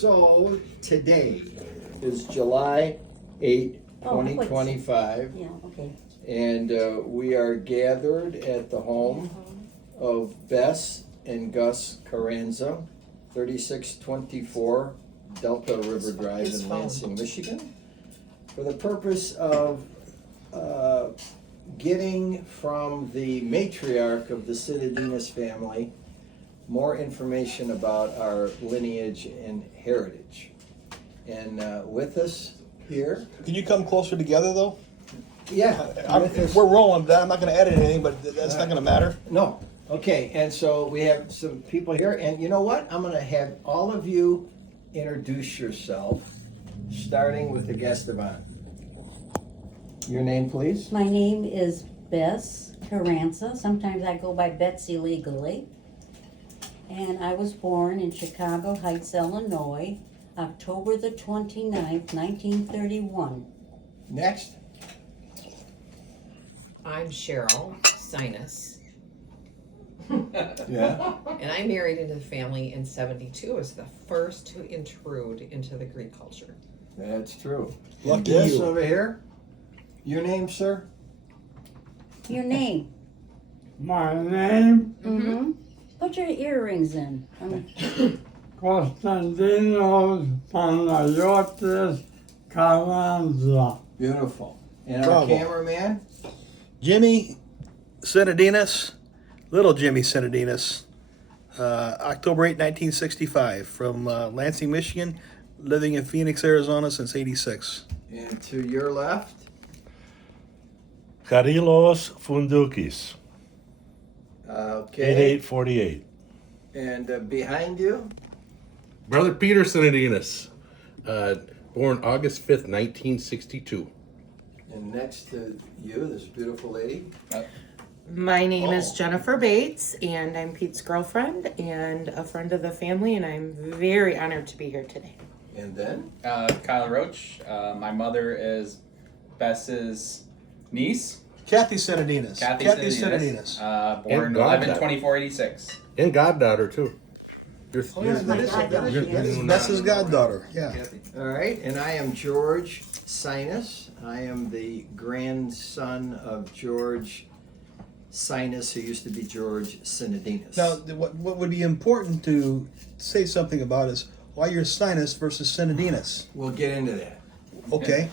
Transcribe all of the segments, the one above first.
So today is July 8, 2025, Yeah, okay. and we are gathered at the home of Bess and Gus Carranza, 3624 Delta River Drive in Lansing, Michigan, for the purpose of getting from the matriarch of the Citadinas family more information about our lineage and heritage. And with us here, Can you come closer together, though? with us, We're rolling. I'm not going to edit anything, but that's not going to matter. no, okay, and so we have some people here, and you know what? I'm gonna have all of you introduce yourself, starting with the guest of honor. Your name, please? My name is Bess Carranza. Sometimes I go by Betsy legally. And I was born in Chicago Heights, Illinois, October the 29th, 1931. Next. I'm Cheryl Sinus, Yeah. and I married into the family in '72 as the first to intrude into the Greek culture. That's true. Lucky This you. over here. Your name, sir? Your name? My name, Mm-hmm. Put your earrings in. Konstantinos Panayotis Carranza. Beautiful. And our Bravo. cameraman? Jimmy Sinadinas, little Jimmy Sinadinas, October 8, 1965, from Lansing, Michigan, living in Phoenix, Arizona since '86. And to your left? Karilos Fundukis, Okay. 8848. And behind you? Brother Peter Sinadinas, born August 5th, 1962. And next to you, this beautiful lady? My name is Jennifer Bates, and I'm Pete's girlfriend and a friend of the family, and I'm very honored to be here today. And then? Kyle Roach. My mother is Bess's niece, Kathy Sinadinas. Kathy Sinadinas. born And 11/24/86. And goddaughter, too. Your, Oh, yeah, that is Yes. Bess's goddaughter. Yeah. All right, and I am George Sinus. I am the grandson of George Sinus, who used to be George Sinadinas. Now, what would be important to say something about is why you're Sinus versus Sinadinas. We'll get into that. Okay.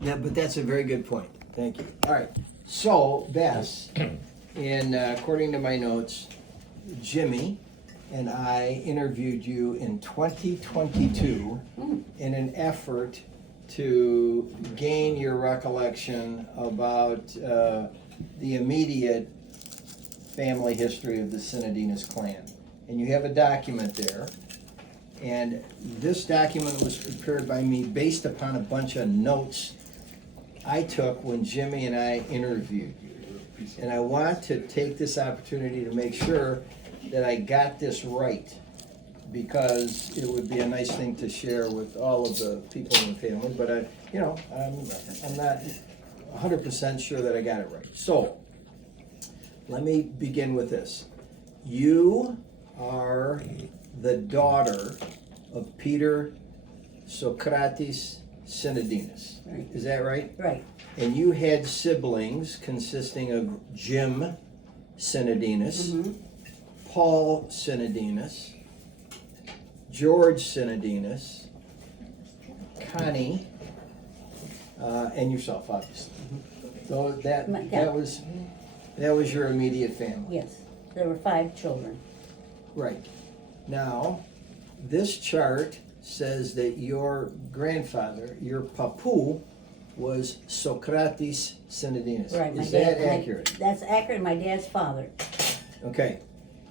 Yeah, but that's a very good point. Thank you. All right. So, Bess, according to my notes, Jimmy and I interviewed you in 2022 in an effort to gain your recollection about the immediate family history of the Sinadinas clan. And you have a document there. And this document was prepared by me based upon a bunch of notes I took when Jimmy and I interviewed you. And I want to take this opportunity to make sure that I got this right, because it would be a nice thing to share with all of the people in the family, but I'm not 100% sure that I got it right. So, let me begin with this. You are the daughter of Peter Socrates Sinadinas. Right. Is that right? Right. And you had siblings consisting of Jim Sinadinas, Mm-hmm. Paul Sinadinas, George Sinadinas, Connie, and yourself, obviously. So that was your immediate family. Yes. There were 5 children. Right. Now, this chart says that your grandfather, your papu, was Socrates Sinadinas. Right. Is that accurate? That's accurate. My dad's father. Okay.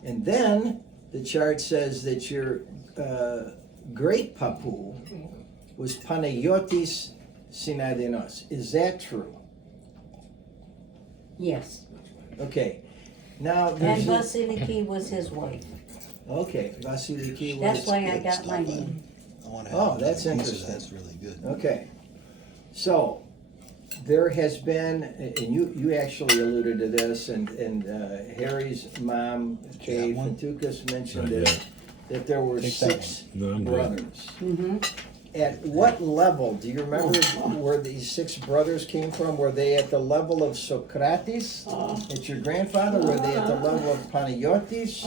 And then the chart says that your great papu was Panayotis Sinadinos. Is that true? Yes. Okay. Now And there's Vasiliki was his wife. okay, Vasiliki was. That's why I got my name. I want to Oh, have that's a piece of interesting. That's really good. Okay. So there has been, and you actually alluded to this, and Harry's mom, Kay Got one? Fantukas, mentioned Right, it. that there were Take that 6 No, I'm good. brothers. Mm-hmm. At what level, do you remember where these 6 brothers came from? Were they at the level of Socrates, at your grandfather? Were they at the level of Panayotis?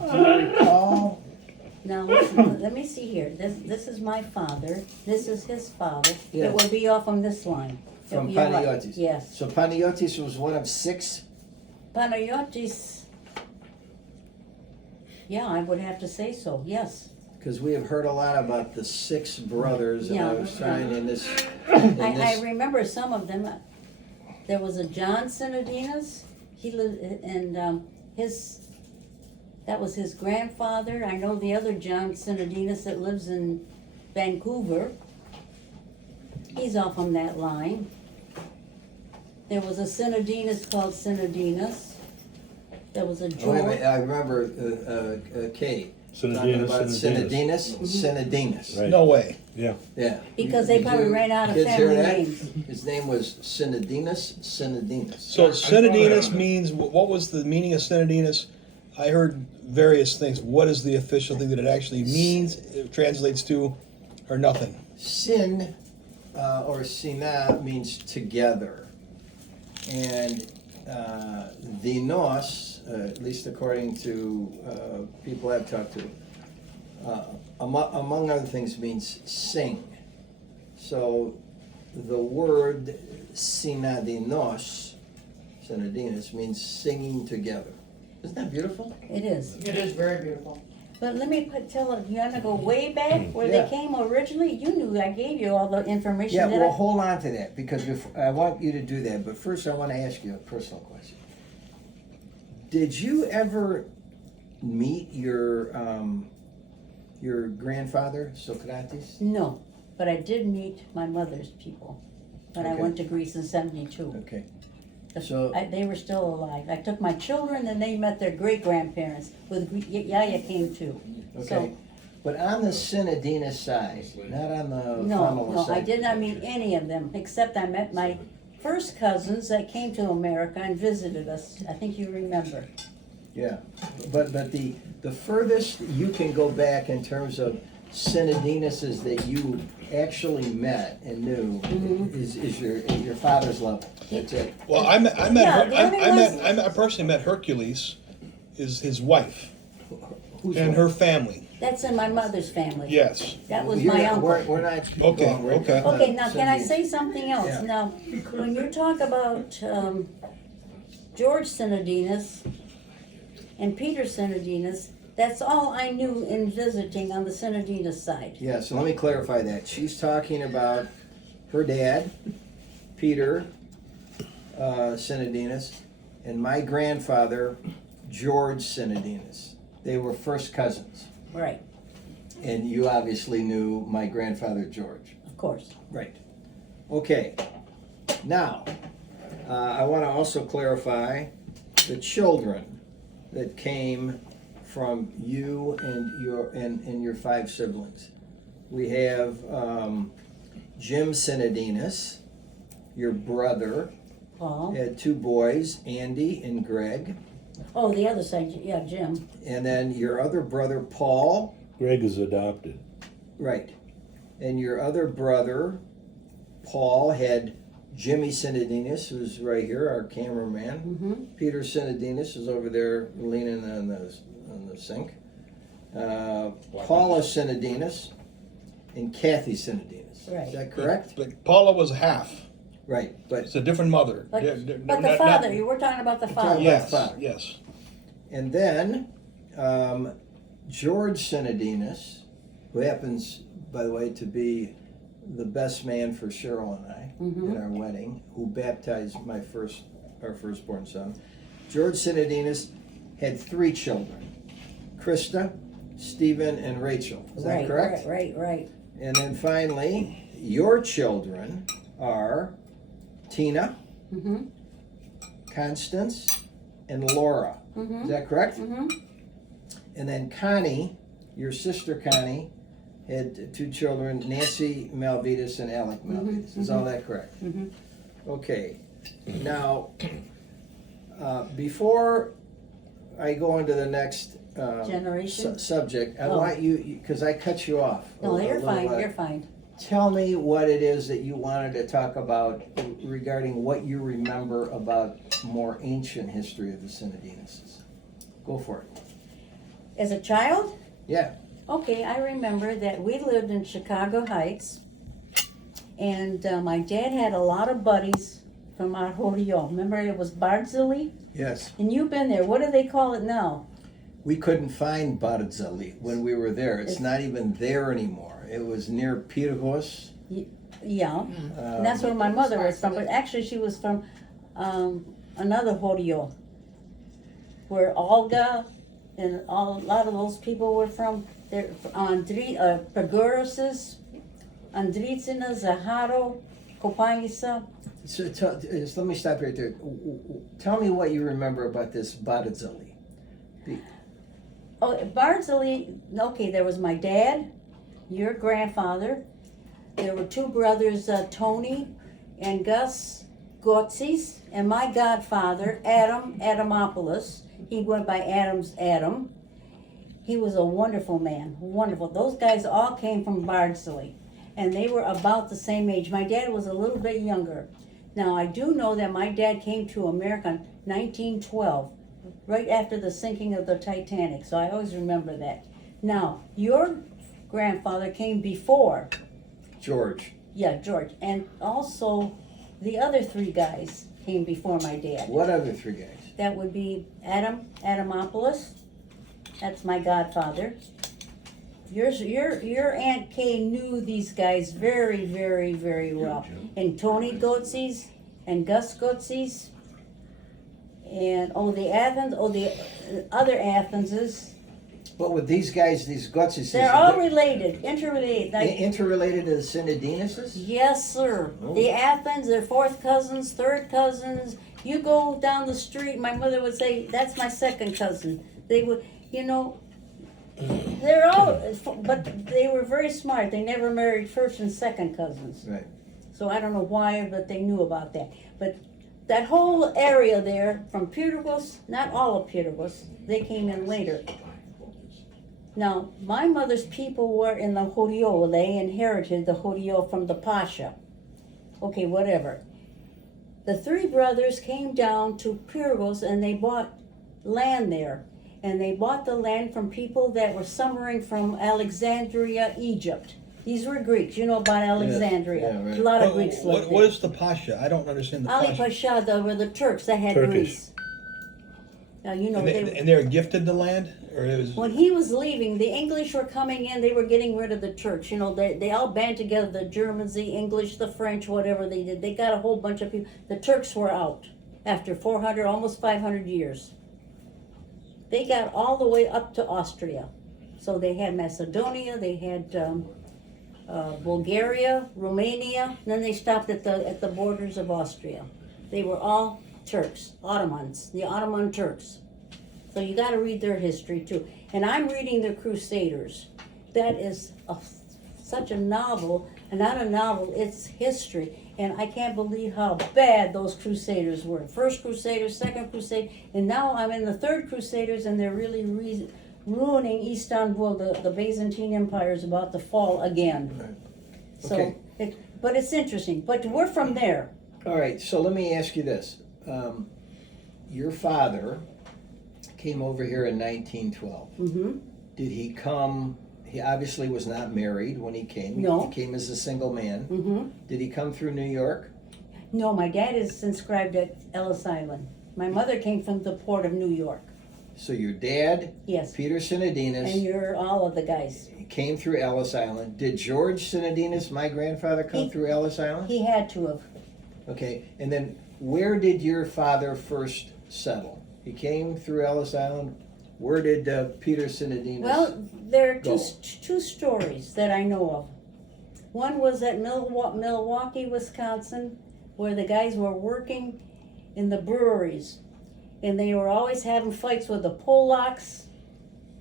Do you recall? Now, listen, let me see here. This is my father. This is his father. Yeah. It would be off on this line. From You're right. Panayotis? Yes. So Panayotis was one of 6? Panayotis. Yeah, I would have to say so, yes. Because we have heard a lot about the 6 brothers, and I Yeah. was trying in this. I remember some of them. There was a John Sinodinas. He lived, and that was his grandfather. I know the other John Sinodinas that lives in Vancouver. He's off on that line. There was a Sinodinas called Sinodinas. There was a Oh, wait a George. minute, I remember Kay. Talking Synodinus, about Synodinus. Synodinus. Right. No way. Yeah. Yeah. Because they Did probably you ran out of kids hear family that? names. His name was Synodinus. So Synodinus means, what was the meaning of Synodinus? I heard various things. What is the official thing that it actually means, it translates to, or nothing? Sin, or sina, means together. And dinos, at least according to people I've talked to, among other things, means sing. So the word synadinos, synodinus, means singing together. Isn't that beautiful? It is. It is very beautiful. But let me tell you, want to go way back where Yeah. they came originally? You knew I gave you all the information Yeah, that well, I... hold on to that, because I want you to do that, but first I want to ask you a personal question. Did you ever meet your grandfather, Socrates? No, but I did meet my mother's people when I Okay. went to Greece in '72. Okay. So- They were still alive. I took my children and they met their great-grandparents. Yaya came too. Okay, but on the Synodinus side, not on the No, Famila no, side. I did not meet any of them, except I met my first cousins that came to America and visited us. I think you remember. Yeah, but the furthest you can go back in terms of Synodinuses that you actually met and knew is your father's level. That's it. Well, I personally met Hercules, is his wife, Who's and one? her family. That's in my mother's family. Yes. That was You're my not- uncle. We're not. Okay, going right okay. now. Okay, now can I Synodinus. say something else? Yeah. Now, when you talk about George Synodinus and Peter Synodinus, that's all I knew in visiting on the Synodinus side. Yeah, so let me clarify that. She's talking about her dad, Peter Synodinus, and my grandfather, George Synodinus. They were first cousins. Right, And you obviously knew my grandfather, George. of course. Right. Okay. Now, I want to also clarify the children that came from you and your 5 siblings. We have Jim Synodinus, your brother, Paul. had 2 boys, Andy and Greg, Oh, the other side, yeah, Jim. and then your other brother, Paul. Greg is adopted. Right. And your other brother, Paul, had Jimmy Synodinus, who's right here, our cameraman. Mm-hmm. Peter Synodinus is over there leaning on the sink. Paula Synodinus and Kathy Synodinus. Right. Is that correct? But Paula was half. Right. But It's a different mother. But, Not- the father, you were talking about the father. Yes, father. yes. and then George Synodinus, who happens, by the way, to be the best man for Cheryl and I in our wedding, who baptized our firstborn son. George Synodinus had 3 children: Krista, Stephen, and Rachel. Is that Right, correct? right. And then finally, your children are Tina, Mm-hmm, Constance, and Laura. Is that correct? mm-hmm. And then Connie, your sister Connie, had 2 children, Nancy Malvidas and Alec Malvidas. Is all that correct? Mhm. Okay. Now, before I go into the next Generation? subject, I Oh. want you, because I cut you off. No, a you're little fine, while. you're fine. Tell me what it is that you wanted to talk about regarding what you remember about more ancient history of the Synodinuses. Go for it. As a child, Yeah. okay, I remember that we lived in Chicago Heights, and my dad had a lot of buddies from our Horio. Remember, it was Bardzili? Yes. And you've been there. What do they call it now? We couldn't find Bardzali when we were there. It's not even there anymore. It was near Pirgos. Yeah, and that's where my mother was from. But actually, she was from another Horio, where Olga and a lot of those people were from. They're Paguroses, Andricina, Zaharo, Kopanisa. So just let me stop right there. Tell me what you remember about this Bardzali. Oh, Bardzili, okay, there was my dad, your grandfather. There were two brothers, Tony and Gus Gotzis, and my godfather, Adam Adamopoulos. He went by Adam. He was a wonderful man, wonderful. Those guys all came from Bardzili, and they were about the same age. My dad was a little bit younger. Now, I do know that my dad came to America in 1912, right after the sinking of the Titanic, so I always remember that. Now, your grandfather came before. George. Yeah, George. And also, the other three guys came before my dad. What other three guys? That would be Adamopoulos. That's my godfather. Your Aunt Kay knew these guys very, very, very well. And Tony Gotzis and Gus Gotzis. And the other Athenses. But with these guys, these Gutses, They're all related, interrelated. Like, interrelated to the Synodinuses? yes, sir. Oh. The Athens, they're fourth cousins, third cousins. You go down the street, my mother would say, that's my second cousin. They would, they're all, but they were very smart. They never married first and second cousins. Right. So I don't know why, but they knew about that. But that whole area there, from Pirgos, not all of Pirgos, they came in later. Now, my mother's people were in the Horio. They inherited the Horio from the Pasha. Okay, whatever. The three brothers came down to Pirgos and they bought land there. And they bought the land from people that were summering from Alexandria, Egypt. These were Greeks. You know about Alexandria. Yeah, right. A lot of Greeks lived What there. is the Pasha? I don't understand the Ali Pasha. Pasha, they were the Turks that had Turkish. Greece. Now, you know, And they're gifted the land? Or it was, when he was leaving, the English were coming in, they were getting rid of the Turks. You know, they all band together, the Germans, the English, the French, whatever they did. They got a whole bunch of people. The Turks were out after 400, almost 500 years. They got all the way up to Austria. So they had Macedonia, they had Bulgaria, Romania, and then they stopped at the borders of Austria. They were all Turks, Ottomans, the Ottoman Turks. So you got to read their history too. And I'm reading The Crusaders. That is such a novel, and not a novel, it's history. And I can't believe how bad those Crusaders were. First Crusaders, Second Crusade, and now I'm in the Third Crusaders, and they're really ruining Istanbul. The Byzantine Empire is about to fall again. Right. So, Okay. but it's interesting. But we're from there. All right, so let me ask you this. Your father came over here in 1912. Mm-hmm. Did he come? He obviously was not married when he came. No. He came as a single man. Mm-hmm. Did he come through New York? No, my dad is inscribed at Ellis Island. My mother came from the port of New York. So your dad, Yes. Peter And Synodinas, you're all of the guys. came through Ellis Island. Did George Synodinas, my grandfather, come He- through Ellis Island? He had to have. Okay, and then where did your father first settle? He came through Ellis Island. Where did Peter Synodinas? Well, there are Go. two stories that I know of. One was at Milwaukee, Wisconsin, where the guys were working in the breweries. And they were always having fights with the Polacks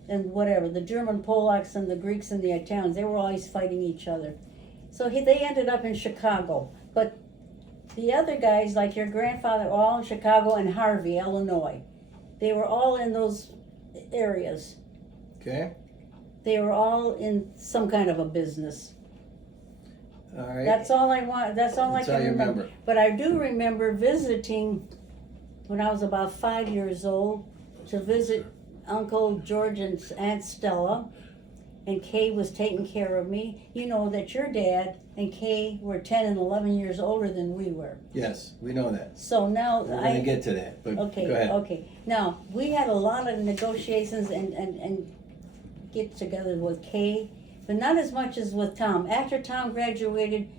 and whatever, the German Polacks and the Greeks and the Italians. They were always fighting each other. So they ended up in Chicago. But the other guys, like your grandfather, were all in Chicago and Harvey, Illinois. They were all in those areas. Okay, They were all in some kind of a business. all right. That's all I want, that's all I That's all can you remember. remember. But I do remember visiting, when I was about 5 years old, to visit Uncle George and Aunt Stella. And Kay was taking care of me. You know that your dad and Kay were 10 and 11 years older than we were. Yes, we know that. So now We're gonna get to that, but Okay, go ahead. okay. Now, we had a lot of negotiations and get together with Kay, but not as much as with Tom. After Tom graduated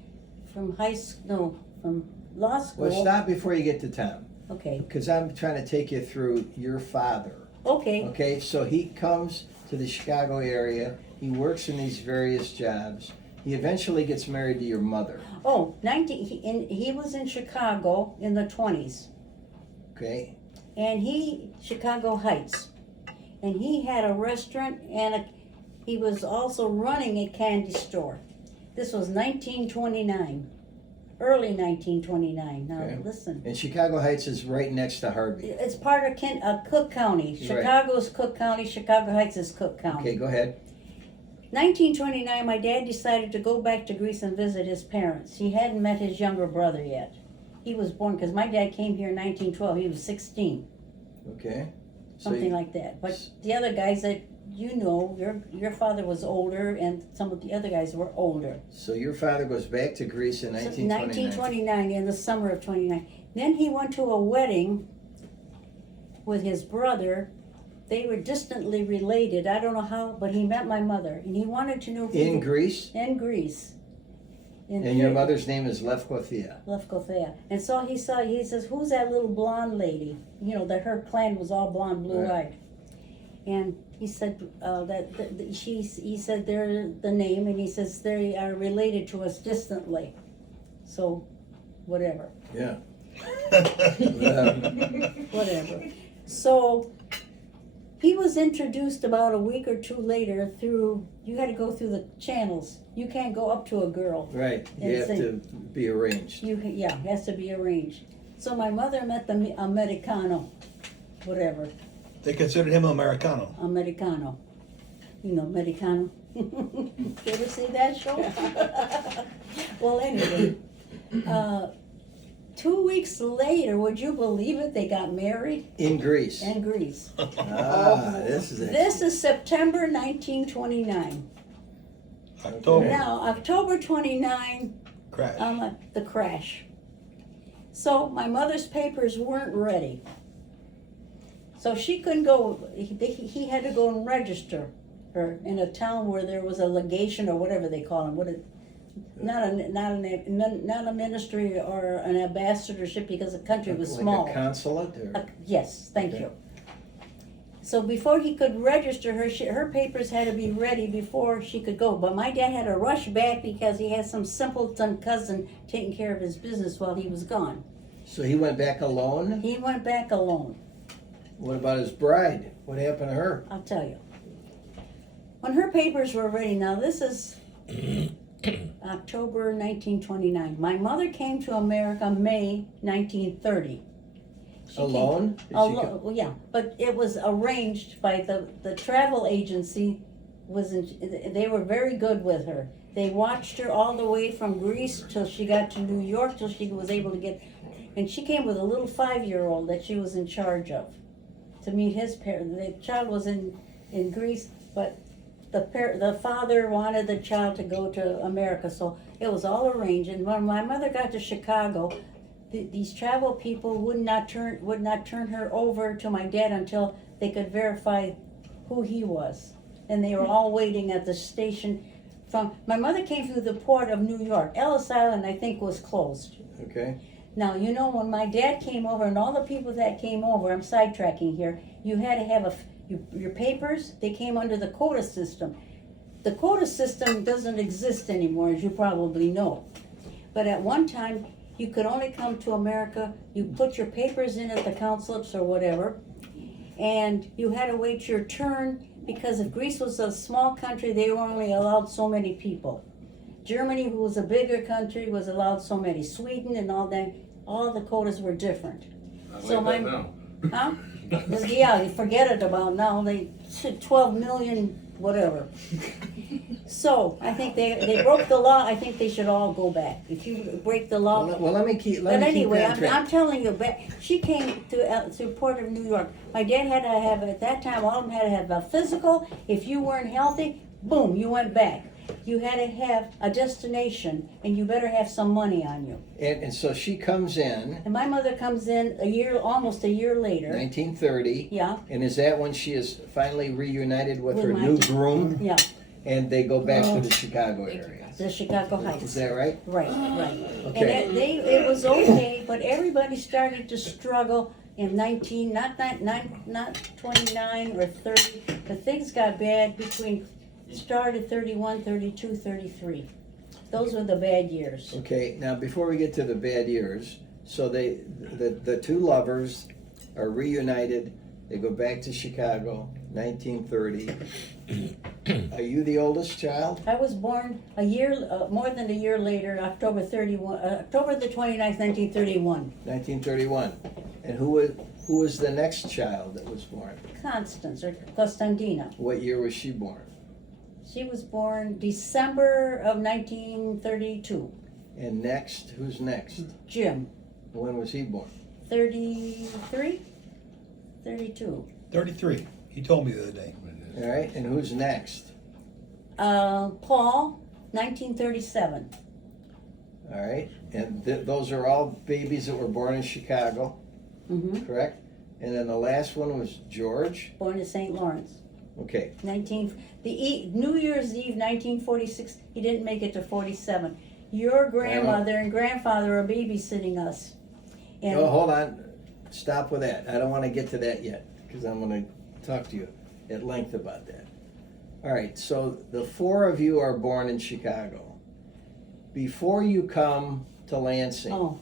from from law school. Well, stop before you get to Tom, Okay, because I'm trying to take you through your father. okay, Okay, so he comes to the Chicago area. He works in these various jobs. He eventually gets married to your mother. Oh, he was in Chicago in the 20s, Okay, and Chicago Heights, and he had a restaurant and he was also running a candy store. This was 1929, early 1929. Now Okay. listen, and Chicago Heights is right next to Harvey. it's part of Cook County. Right. Chicago's Cook County. Chicago Heights is Cook County. Okay, go ahead. 1929, my dad decided to go back to Greece and visit his parents. He hadn't met his younger brother yet. He was born, because my dad came here in 1912. He was 16, Okay. So something you- like that. But the other guys that you know, your father was older, and some of the other guys were older. So your father goes back to Greece in So 1929. 1929, in the summer of 29. Then he went to a wedding with his brother. They were distantly related. I don't know how, but he met my mother, and he wanted to know In Greece? in Greece. And your mother's name is Lefkothea. Lefkothea. And so he says, who's that little blonde lady? You know, that her clan was all blonde, blue-eyed. And he said he said they're the name, and he says they are related to us distantly. So, whatever. Yeah. Whatever. So he was introduced about a week or two later through, you had to go through the channels. You can't go up to a girl. Right. You And have say- to be arranged. Yeah, it has to be arranged. So my mother met the Americano, whatever, They considered him Americano. Americano. You know, Americano. You ever see that show? Well, anyway, 2 weeks later, would you believe it, they got married In Greece. in Greece. This is it. This is September 1929. October. Now, October 29, Crash. the crash. So my mother's papers weren't ready. So she couldn't go, he had to go and register her in a town where there was a legation or whatever they call them. Not a ministry or an ambassadorship, because the country was small. Like a consulate? Or? Yes, thank Okay. you. So before he could register her, her papers had to be ready before she could go. But my dad had to rush back because he had some simpleton cousin taking care of his business while he was gone. So he went back alone? He went back alone. What about his bride? What happened to her? I'll tell you. When her papers were ready, now this is October 1929. My mother came to America May 1930. She came- Alone? Did she Well, yeah, but it was arranged by the travel agency. They were very good with her. They watched her all the way from Greece till she got to New York, till she was able to get, and she came with a little 5-year-old that she was in charge of to meet his parents. The child was in Greece, but the father wanted the child to go to America, so it was all arranged. And when my mother got to Chicago, these travel people would not turn her over to my dad until they could verify who he was, and they were all waiting at the station. My mother came through the port of New York. Ellis Island, I think, was closed. Okay. Now, you know, when my dad came over, and all the people that came over, I'm sidetracking here, you had to have your papers. They came under the quota system. The quota system doesn't exist anymore, as you probably know. But at one time, you could only come to America, you put your papers in at the consulates or whatever, and you had to wait your turn, because if Greece was a small country, they were only allowed so many people. Germany, who was a bigger country, was allowed so many. Sweden and all that, all the quotas were different. So my, huh? Yeah, you forget it about now. They 12 million whatever. So, I think they broke the law, I think they should all go back. If you break the law. Well, let me keep But anyway, on track. I'm telling you, she came to Port of New York. My dad had to have, at that time, all of them had to have a physical. If you weren't healthy, boom, you went back. You had to have a destination, and you better have some money on you. And so she comes in, And my mother comes in almost a year later. 1930. Yeah, And is that when she is finally reunited with With her my new dad. groom? yeah, And they go back to the Chicago area. the Chicago Is Heights. that right? Right, right. Okay. And it was okay, but everybody started to struggle in not 29 or 30, but things got bad started 31, 32, 33. Those were the bad years. Okay, now before we get to the bad years, so the two lovers are reunited. They go back to Chicago, 1930. Are you the oldest child? I was born more than a year later, October the 29th, 1931. 1931. And who was the next child that was born? Constance, or Costandina. What year was she born? She was born December of 1932. And next, who's next? Jim, When was he born? 33? 32. 33. He told me the other day. All right, and who's next? Paul, 1937. All right, and those are all babies that were born in Chicago, Mm-hmm. correct? And then the last one was George. Born in St. Lawrence. Okay, New Year's Eve, 1946. He didn't make it to 47. Your grandmother and grandfather are babysitting us. And oh, hold on, stop with that. I don't want to get to that yet, because I'm going to talk to you at length about that. All right, so the four of you are born in Chicago. Before you come to Lansing, oh,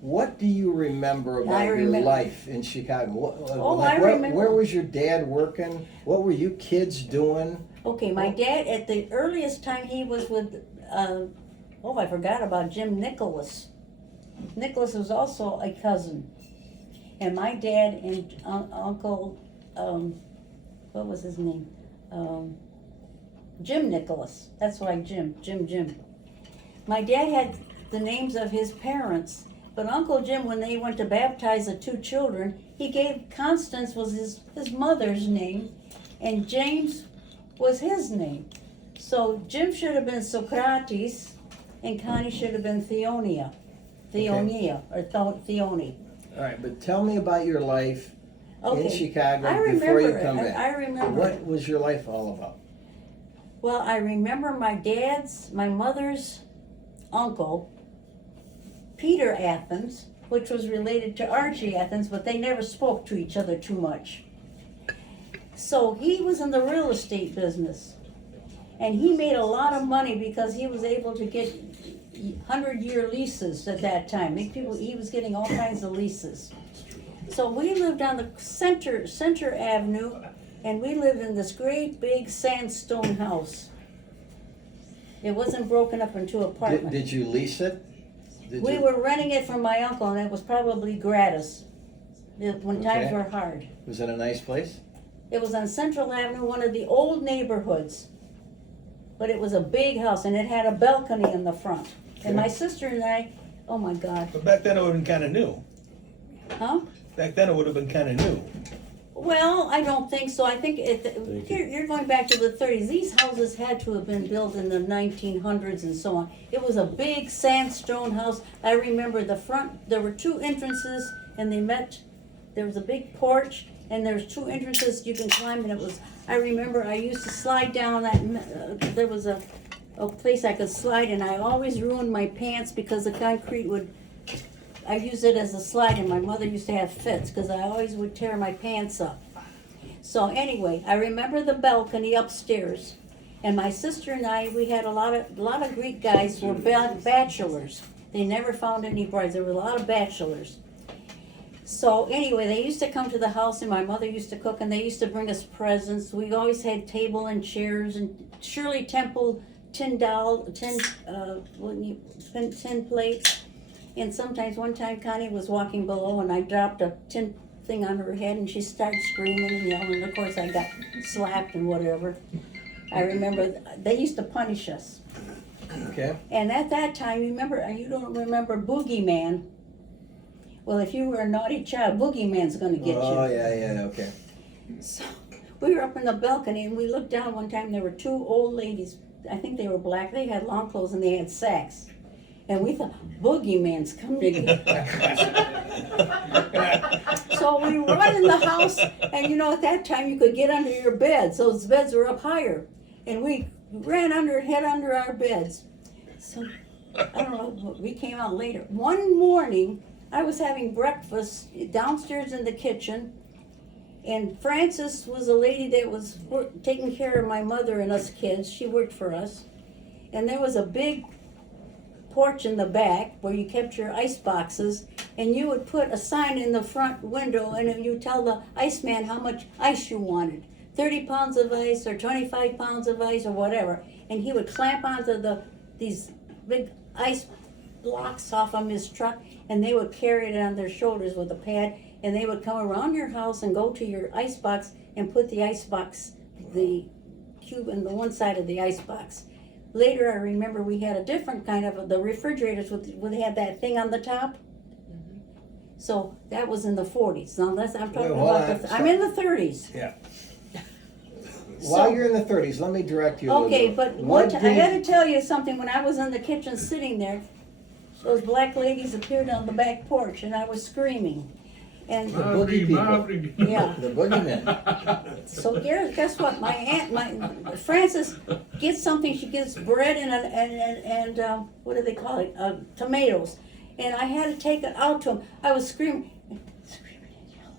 what do you remember about I your remember- life in Chicago? I remember- Where was your dad working? What were you kids doing? okay. My dad, at the earliest time, he was with. I forgot about Jim Nicholas. Nicholas was also a cousin, and my dad and Uncle, what was his name? Jim Nicholas. That's why Jim. My dad had the names of his parents, but Uncle Jim, when they went to baptize the two children, he gave Constance was his mother's name, and James was his name. So Jim should have been Socrates, and Connie should have been Theonia, or Theone. All right, but tell me about your life in Okay. Chicago I before you remember come it. back. I remember What it. was your life all about? Well, I remember my mother's uncle, Peter Athens, which was related to Archie Athens, but they never spoke to each other too much. So he was in the real estate business. And he made a lot of money because he was able to get 100-year leases at that time. He was getting all kinds of leases. So we lived on the Center Avenue, and we lived in this great big sandstone house. It wasn't broken up into apartments. Did you lease it? We were renting it from my uncle, and it was probably gratis when times Okay. were hard. Was it a nice place? It was on Central Avenue, one of the old neighborhoods. But it was a big house, and it had a balcony in the front. And my sister and I, oh my God, But back then it would have been kind of new. huh? Back then it would have been kind of new. Well, I don't think so. I think Thank you. you're going back to the 30s. These houses had to have been built in the 1900s and so on. It was a big sandstone house. I remember the front, there were two entrances, and there was a big porch, and there's two entrances you can climb, and I remember I used to slide down there was a place I could slide, and I always ruined my pants because the concrete I used it as a slide, and my mother used to have fits because I always would tear my pants up. So anyway, I remember the balcony upstairs, and my sister and I, we had a lot of Greek guys who were bachelors. They never found any brides. There were a lot of bachelors. So anyway, they used to come to the house, and my mother used to cook, and they used to bring us presents. We always had table and chairs, and Shirley Temple tin plates. And sometimes one time Connie was walking below, and I dropped a tin thing on her head, and she started screaming and yelling. Of course, I got slapped and whatever. I remember they used to punish us. Okay. And at that time, you don't remember Boogeyman. Well, if you were a naughty child, Boogeyman's gonna get you. Oh, yeah, okay. So we were up in the balcony and we looked down one time. There were two old ladies. I think they were black. They had long clothes and they had sacks. And we thought, Boogeyman's coming to get. So we run in the house, and you know, at that time you could get under your bed. So those beds were up higher, and we ran hid under our beds. So I don't know. We came out later. One morning, I was having breakfast downstairs in the kitchen. And Frances was a lady that was taking care of my mother and us kids. She worked for us. And there was a big porch in the back where you kept your ice boxes. And you would put a sign in the front window and you tell the iceman how much ice you wanted. 30 pounds of ice or 25 pounds of ice or whatever. And he would clamp onto these big ice blocks off of his truck. And they would carry it on their shoulders with a pad. And they would come around your house and go to your ice box and put the ice box, the cube in the one side of the ice box. Later, I remember we had a different kind of, the refrigerators would have that thing on the top. So that was in the 40s. Now I'm talking hold about, on. I'm in the 30s. Yeah. While you're in the 30s, let me direct you a little Okay, bit. but What I did- gotta tell you something, when I was in the kitchen sitting there, those black ladies appeared on the back porch and I was screaming. And The boogie people. yeah. The boogeymen. So guess what? My Frances gets something. She gets bread and what do they call it? Tomatoes. And I had to take it out to them. I was screaming and yelling.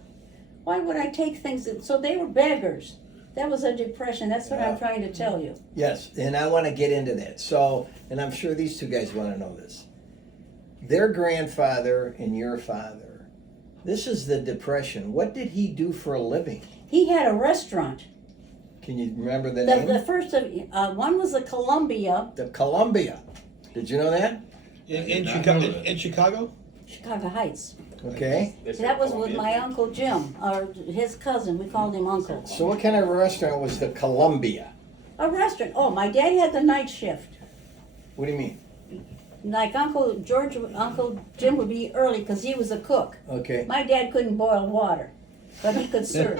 Why would I take things so they were beggars? That was a depression. That's what I'm trying to tell you. Yes, and I want to get into that. So, and I'm sure these two guys want to know this. Their grandfather and your father. This is the Depression. What did he do for a living? He had a restaurant. Can you remember the The name? first of one was the Columbia, The Columbia. Did you know that? In Chicago? In Chicago? Chicago Heights. Okay. That was with my Uncle Jim, or his cousin. We called him Uncle. So what kind of restaurant was the Columbia? A restaurant. Oh, my dad had the night shift. What do you mean? Like Uncle Jim would be early because he was a cook. Okay. My dad couldn't boil water, but he could serve.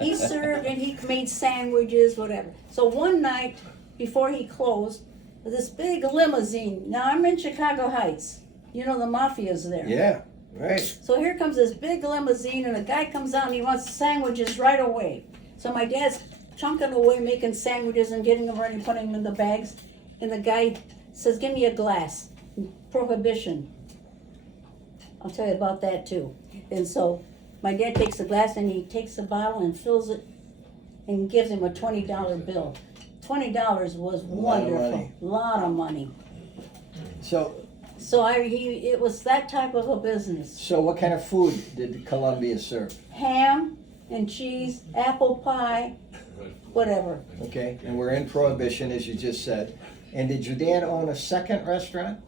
He served and he made sandwiches, whatever. So one night before he closed, this big limousine. Now I'm in Chicago Heights. You know the mafia's there. Yeah, right. So here comes this big limousine and a guy comes out and he wants sandwiches right away. So my dad's chunking away making sandwiches and getting them ready, putting them in the bags. And the guy says, give me a glass. Prohibition. I'll tell you about that too. And so my dad takes a glass and he takes a bottle and fills it and gives him a $20 bill. $20 was wonderful. Lot of money. So It was that type of a business. what kind of food did Columbia serve? Ham and cheese, apple pie, whatever. Okay, and we're in Prohibition, as you just said. And did your dad own a second restaurant?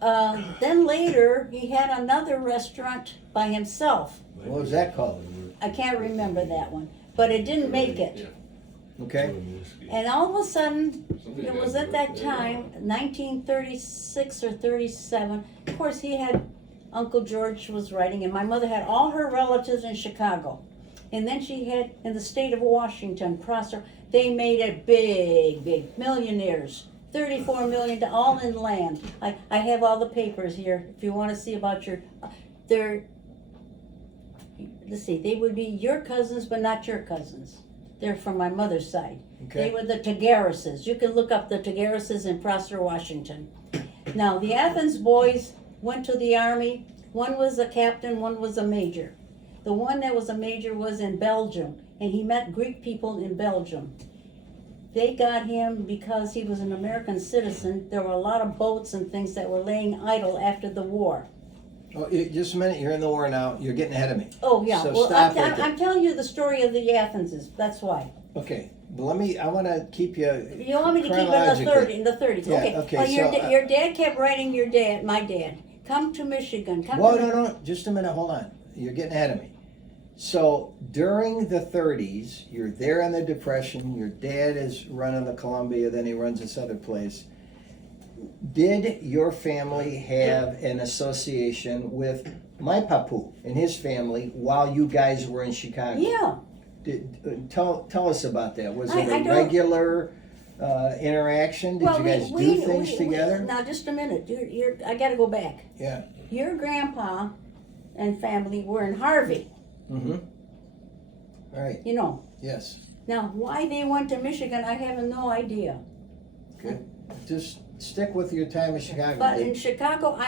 Then later, he had another restaurant by himself. What was that called? I can't remember that one, but it didn't make it. Okay. And all of a sudden, it was at that time, 1936 or 37. Of course, he had, Uncle George was writing, and my mother had all her relatives in Chicago. And then she had, in the state of Washington, Prosser, they made it big, millionaires. $34 million, all in land. I have all the papers here, if you want to see about let's see, they would be your cousins, but not your cousins. They're from my mother's side. Okay. They were the Tagarises. You can look up the Tagarises in Prosser, Washington. Now, the Athens boys went to the army. One was a captain, one was a major. The one that was a major was in Belgium, and he met Greek people in Belgium. They got him because he was an American citizen. There were a lot of boats and things that were laying idle after the war. Oh, just a minute. You're in the war now. You're getting ahead of me. Oh, yeah. So Well, stop right there. I'm telling you the story of the Athenses. That's why. Okay. But I want to keep you. You want me to keep it chronologically. in the 30s? Yeah, Okay. okay, Well, so, your dad kept writing my dad. Come to Michigan. Come Well, to no. Just a minute. Hold on. You're getting ahead of me. So during the 30s, you're there in the Depression. Your dad is running the Columbia, then he runs this other place. Did your family have an association with my papu and his family while you guys were in Chicago? Yeah, Tell us about that. Was I it a don't- regular interaction? Did you guys do things together? Now, just a minute, I gotta go back. Yeah. Your grandpa and family were in Harvey, Mm-hmm. All right. you know. Yes. Now, why they went to Michigan, I have no idea. Good. Just stick with your time in Chicago. But in Chicago,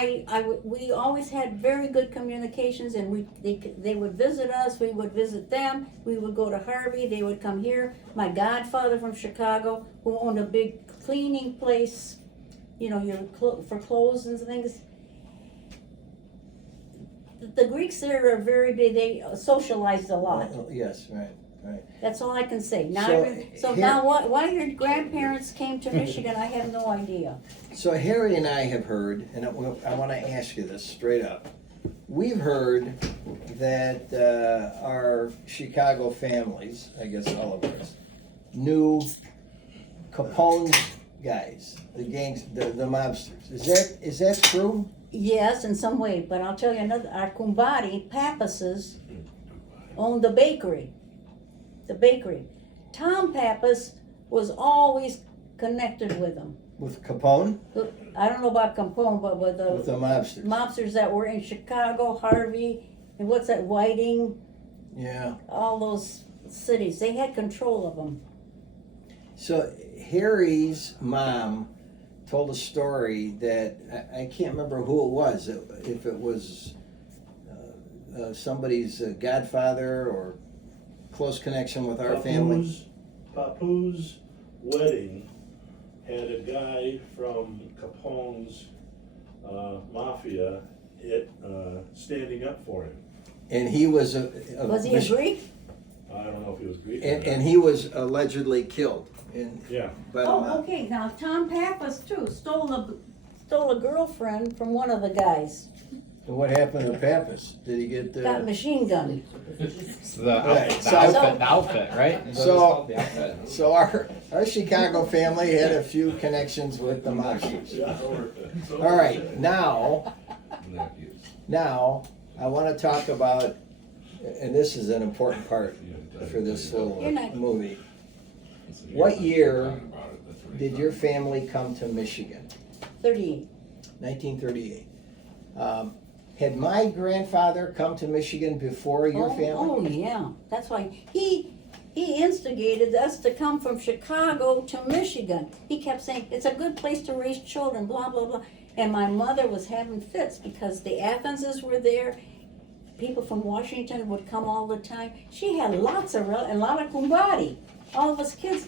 we always had very good communications, and they would visit us, we would visit them, we would go to Harvey, they would come here. My godfather from Chicago, who owned a big cleaning place, you know, for clothes and things. The Greeks there are very big, they socialized a lot. Yes. Right. That's all I can say. Now, So, here- now why your grandparents came to Michigan, I have no idea. So Harry and I have heard, and I want to ask you this straight up. We've heard that our Chicago families, I guess all of ours, knew Capone guys, the gangs, the mobsters. Is that true? Yes, in some way, but I'll tell you another. Our Kumbari, Pappases, owned the bakery. The bakery. Tom Pappas was always connected with them. With Capone? I don't know about Capone, but with With the the mobsters? mobsters that were in Chicago, Harvey, and what's that, Whiting, Yeah. all those cities. They had control of them. So Harry's mom told a story that I can't remember who it was. If it was somebody's godfather or close connection with our family. Papu's wedding had a guy from Capone's mafia standing up for him. And he was Was he a Greek? I don't know if he was Greek. or and not. he was allegedly killed. Yeah. Oh, okay. Now Tom Pappas too stole a girlfriend from one of the guys. And what happened to Pappas? Did he get Got machine gun. Right, The outfit, right? Is that what it's called? The outfit. So our Chicago family had a few connections with the mobsters. All right, now I want to talk about, and this is an important part for this little You're not- movie. What year did your family come to Michigan? 38. 1938. Had my grandfather come to Michigan before your family? Oh yeah. That's why he instigated us to come from Chicago to Michigan. He kept saying it's a good place to raise children, blah blah blah. And my mother was having fits because the Athenses were there. People from Washington would come all the time. She had lots of and a lot of kumbari. All of us kids.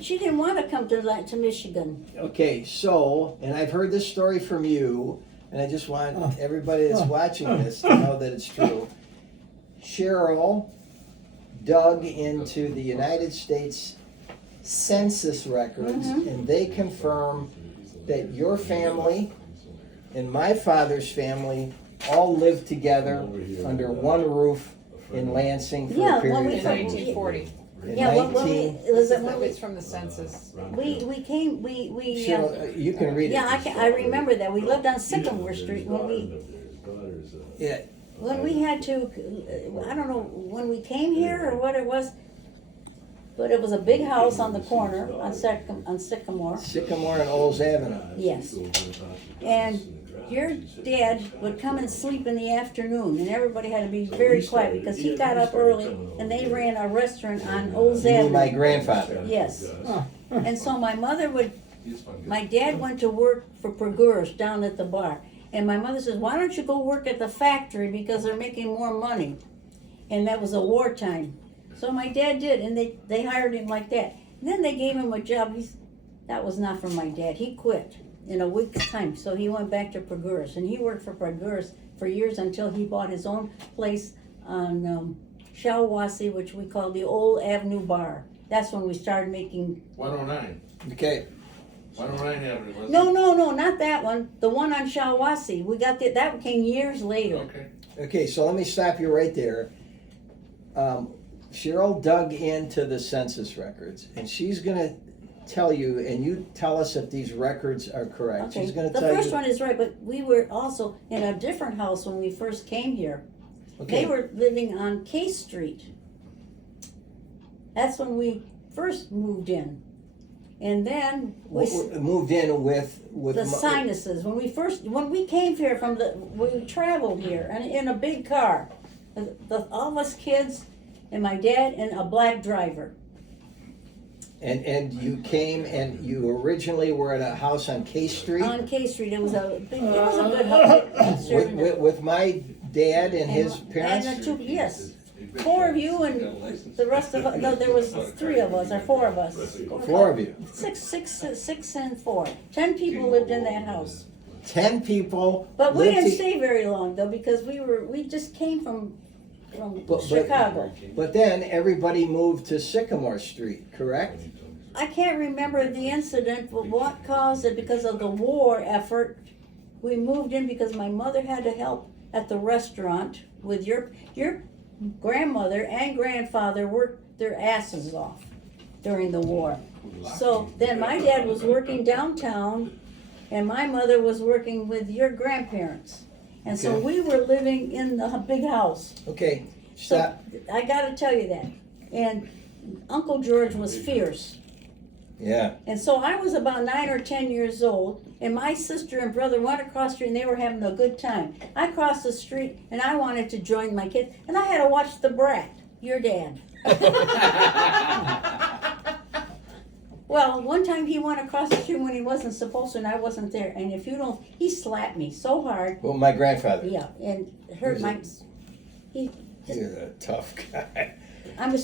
She didn't want to come to Michigan. Okay, so, and I've heard this story from you, and I just want everybody that's watching this to know that it's true. Cheryl dug into the United States Census records, and they confirm that your family and my father's family all lived together under one roof in Lansing for Yeah, a period when of we In time. 1940. In Yeah, when 19 It's from the census. we came Cheryl, you can read it. yeah, I remember that. We lived on Sycamore Street Yeah, when we had to, I don't know, when we came here or what it was, but it was a big house on the corner on Sycamore. Sycamore and Olds Avenue. Yes. And your dad would come and sleep in the afternoon, and everybody had to be very quiet because he got up early and they ran a restaurant on Olds You mean my Avenue. grandfather. Yes. And so my dad went to work for Perguris down at the bar. And my mother says, why don't you go work at the factory because they're making more money? And that was a wartime. So my dad did, and they hired him like that. And then they gave him a job. That was not for my dad. He quit in a week's time. So he went back to Perguris. And he worked for Perguris for years until he bought his own place on Shawwassee, which we call the Old Avenue Bar. That's when we started making 109. Okay, 109 Avenue. wasn't No, not that one. The one on Shawwassee. We got that came years later. it? Okay. okay, so let me stop you right there. Cheryl dug into the census records, and she's gonna tell you, and you tell us if these records are correct. Okay, She's gonna the tell first you. one is right, but we were also in a different house when we first came here. Okay. They were living on K Street. That's when we first moved in. And then Moved in with the sinuses, when we came here we traveled here and in a big car. All of us kids and my dad and a black driver. And you came and you originally were at a house on K Street On K Street, it was a good house. with my dad and his parents. And the two, yes. 4 of you and the rest of us, no, there was 3 of us, or 4 of us. 4 of you. Six and 4. 10 people lived in that house. 10 people. But we lived didn't to- stay very long though, because we just came from But- Chicago. But then everybody moved to Sycamore Street, correct? I can't remember the incident, but what caused it, because of the war effort. We moved in because my mother had to help at the restaurant with your grandmother and grandfather worked their asses off during the war. So then my dad was working downtown and my mother was working with your grandparents. And so Okay. we were living in the big house. Okay, So stop. I gotta tell you that. And Uncle George was fierce. Yeah. And so I was about 9 or 10 years old, and my sister and brother went across the street and they were having a good time. I crossed the street and I wanted to join my kids, and I had to watch The Brat, your dad. Well, one time he went across the street when he wasn't supposed to, and I wasn't there. And he slapped me so hard, Well, my grandfather. yeah, and hurt my. He, You're a tough guy. I'm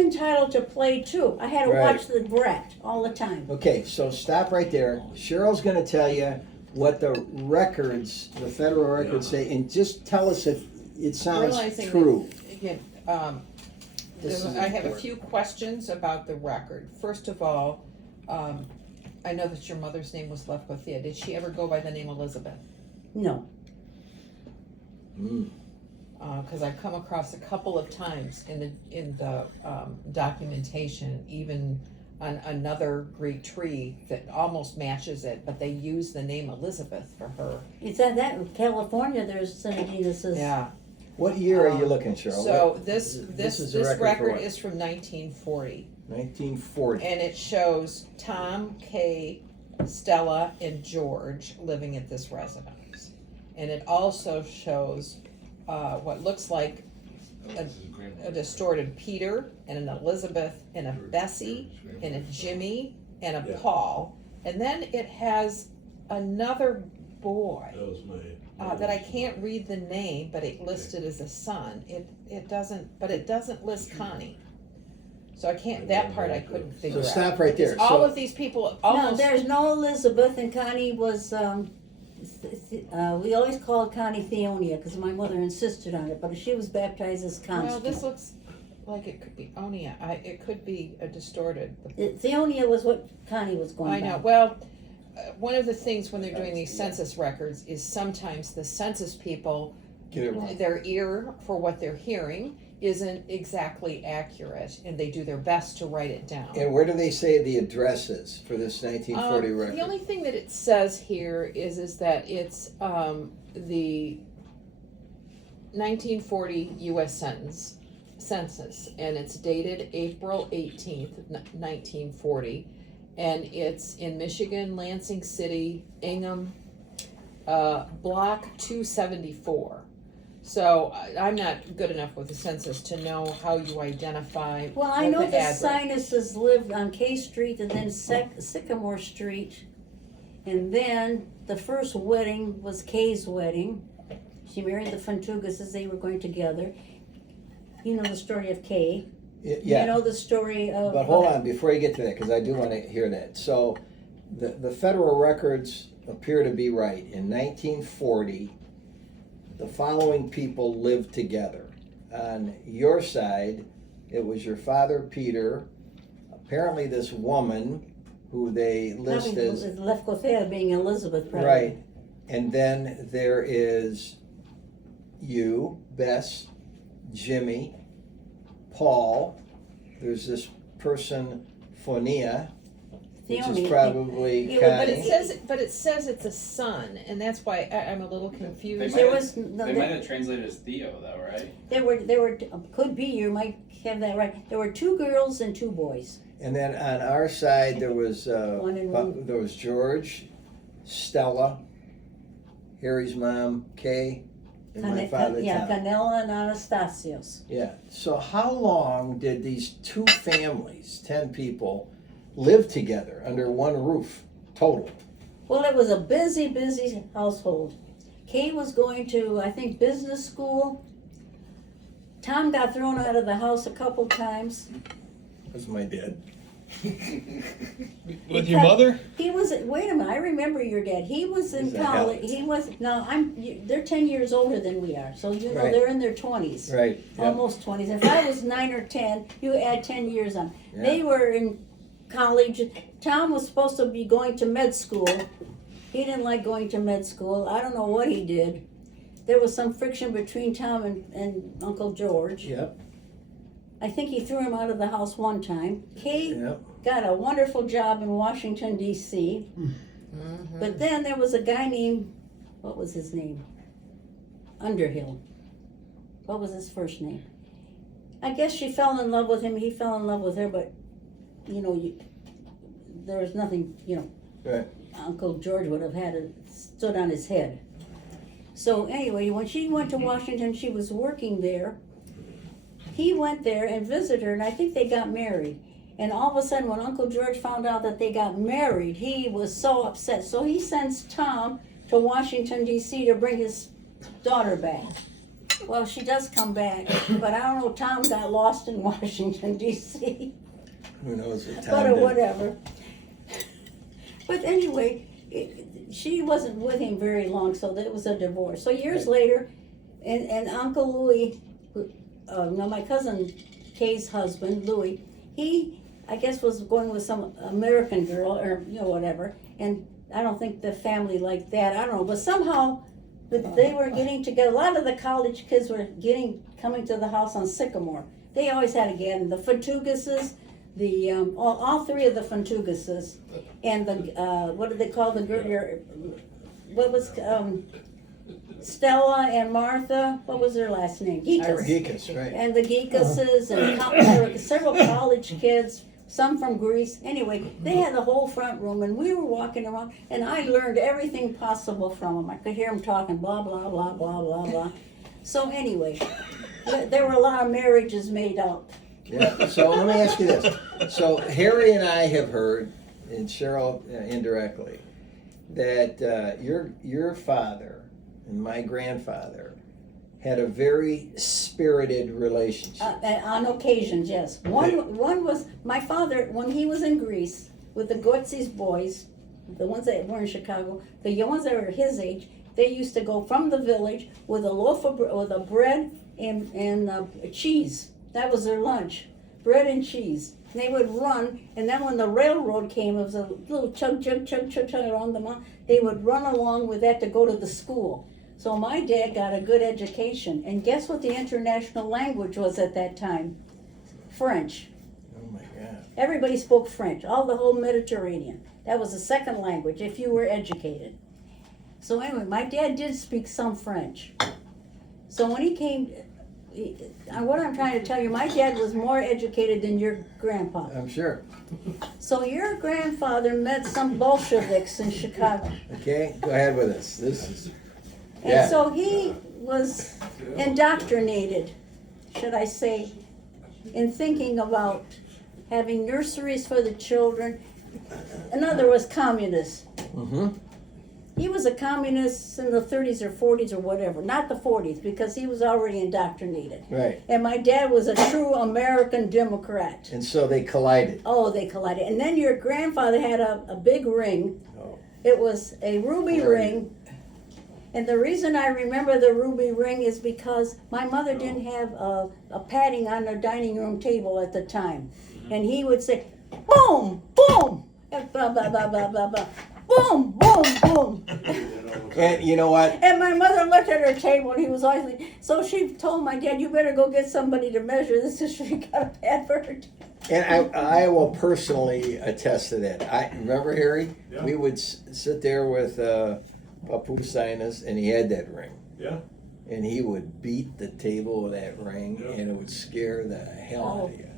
entitled to play too. I had to Right. watch The Brat all the time. Okay, so stop right there. Cheryl's gonna tell you what the records, the federal records say, and just tell us if it sounds Realizing true. that, again, This is I have a important. few questions about the record. First of all, I know that your mother's name was Lefkothea. Did she ever go by the name Elizabeth? No. Mm. Because I've come across a couple of times in the documentation, even on another Greek tree that almost matches it, but they use the name Elizabeth for her. It's at that in California. There's Senatinus's. Yeah. What year are you looking, Cheryl? So What- this is a record for record what? is from 1940, 1940. and it shows Tom, Kay, Stella, and George living at this residence, and it also shows what looks like a distorted Peter and an Elizabeth and a Bessie and a Jimmy and a Yeah. Paul, and then it has another boy That was my. that I can't read the name, but it listed as a son. It doesn't list Connie. So I can't. That part I couldn't figure So out. stop right there. All So- of these people No, almost. there's no Elizabeth, and Connie was. We always called Connie Theonia because my mother insisted on it, but she was baptized as Well, Constance. this looks like it could be Onia. It could be a distorted. Theonia was what Connie was going I know. by. Well, one of the things when they're doing these census records is sometimes the census people, Get it wrong. their ear for what they're hearing isn't exactly accurate, and they do their best to write it down. And where do they say the address is for this 1940 record? The only thing that it says here is that it's the 1940 U.S. census, and it's dated April 18th, 1940, and it's in Michigan, Lansing City, Ingham, block 274. So I'm not good enough with the census to know how you identify. Well, I what know the address. Sinuses lived on K Street and then Sycamore Street, and then the first wedding was Kay's wedding. She married the Funtugas as they were going together. You know the story of Kay. Yeah. You know the story of. But hold on, before you get to that, because I do want to hear that. So, the federal records appear to be right. In 1940, the following people lived together. On your side, it was your father, Peter, apparently this woman, who they list as... Lefkothea being Elizabeth, probably. Right. And then there is you, Bess, Jimmy, Paul, there's this person, Fonia, which is Theone. probably Yeah, But it Connie. says it's a son, and that's why I'm a little They confused. might There have- was no, They might have translated as Theo, though, right? there were could be, you might have that right. There were 2 girls and 2 boys. And then on our side, there was, One and one. there was George, Stella, Harry's mom, Kay, and my father, Yeah, Tom. Canella and Anastasios. Yeah, so how long did these 2 families, 10 people, live together under one roof, total? Well, it was a busy, busy household. Kay was going to, I think, business school. Tom got thrown out of the house a couple times. That's my dad. With your mother? He was, wait a minute, I remember your dad. He was in Does that college. help? He was, no, they're 10 years older than we are. So, you know, Right. they're in their 20s. Right, yeah. Almost 20s. If I was 9 or 10, you add 10 years on. Yeah. They were in college. Tom was supposed to be going to med school. He didn't like going to med school. I don't know what he did. There was some friction between Tom and Uncle George. Yep, I think he threw him out of the house one time. Kay yep. got a wonderful job in Washington, D.C. But then there was a guy named, what was his name? Underhill. What was his first name? I guess she fell in love with him, he fell in love with her, but, you know, there was nothing, you know, Right. Uncle George would have had it stood on his head. So anyway, when she went to Washington, she was working there. He went there and visited her, and I think they got married. And all of a sudden, when Uncle George found out that they got married, he was so upset. So he sends Tom to Washington, D.C. to bring his daughter back. Well, she does come back, but I don't know, Tom got lost in Washington, D.C. Who knows what But time or did. whatever. But anyway, she wasn't with him very long, so that was a divorce. So years later, and Uncle Louis, no, my cousin Kay's husband, Louis, he, I guess, was going with some American girl, or, you know, whatever. And I don't think the family liked that, I don't know, but somehow they were getting together. A lot of the college kids were coming to the house on Sycamore. They always had, again, the Funtugases, all 3 of the Funtugases, and the, what did they call the girl, what was, Stella and Martha, what was their last name? Geekas. Geekas, right. And the Geekases, and there were several college kids, some from Greece. Anyway, they had the whole front room, and we were walking around, and I learned everything possible from them. I could hear them talking, blah, blah, blah, blah, blah, blah. So anyway, there were a lot of marriages made up. Yeah, so let me ask you this. So Harry and I have heard, and Cheryl indirectly, that your father and my grandfather had a very spirited relationship. On occasions, yes. One was, my father, when he was in Greece with the Gotsis boys, the ones that were in Chicago, the ones that were his age, they used to go from the village with a loaf of with a bread and cheese. That was their lunch, bread and cheese. They would run, and then when the railroad came, it was a little chug around the mountain. They would run along with that to go to the school. So my dad got a good education, and guess what the international language was at that time? French. Oh my God. Everybody spoke French, the whole Mediterranean. That was the second language if you were educated. So anyway, my dad did speak some French. So when he came, what I'm trying to tell you, my dad was more educated than your grandpa. I'm sure. So your grandfather met some Bolsheviks in Chicago. Okay, go ahead with us. This is. And Yeah. so he was indoctrinated, should I say, in thinking about having nurseries for the children. In other words, communist. Mm-hmm. He was a communist in the 30s or 40s or whatever, not the 40s, because he was already indoctrinated. Right. And my dad was a true American Democrat. And so they collided. Oh, they collided. And then your grandfather had a big ring. Oh. It was a ruby Right. ring. And the reason I remember the ruby ring is because my mother didn't have a padding on the dining room table at the time. And he would say, boom, boom, and blah, blah, blah, blah, blah, blah. Boom, boom, boom. And you know what? And my mother looked at her table and he was always like, so she told my dad, you better go get somebody to measure this if she got a bad bird. And I will personally attest to that. I remember Harry. Yeah. We would sit there with Papu Sinus, and he had that ring, Yeah, and he would beat the table with that ring, Yeah. and it would scare the hell Oh. out of you.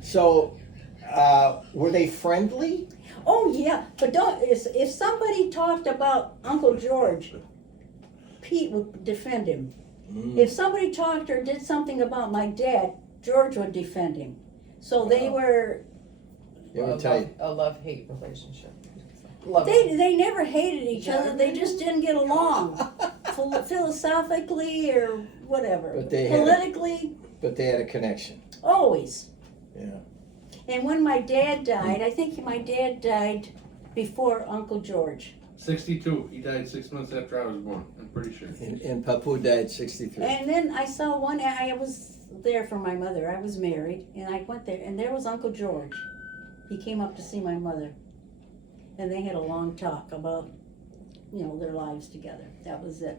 So, were they friendly? Oh yeah, but don't, if somebody talked about Uncle George, Pete would defend him. If somebody talked or did something about my dad, George would defend him. So they were, They were tight. A love-hate relationship. they never hated each other, they just didn't get along. Philosophically or whatever. But they had a- Politically, But they had a connection. always. Yeah. And when my dad died, I think my dad died before Uncle George. 62. He died 6 months after I was born. I'm pretty sure. And Papu died 63. And then I saw one, I was there for my mother, I was married, and I went there, and there was Uncle George. He came up to see my mother. And they had a long talk about, their lives together. That was it.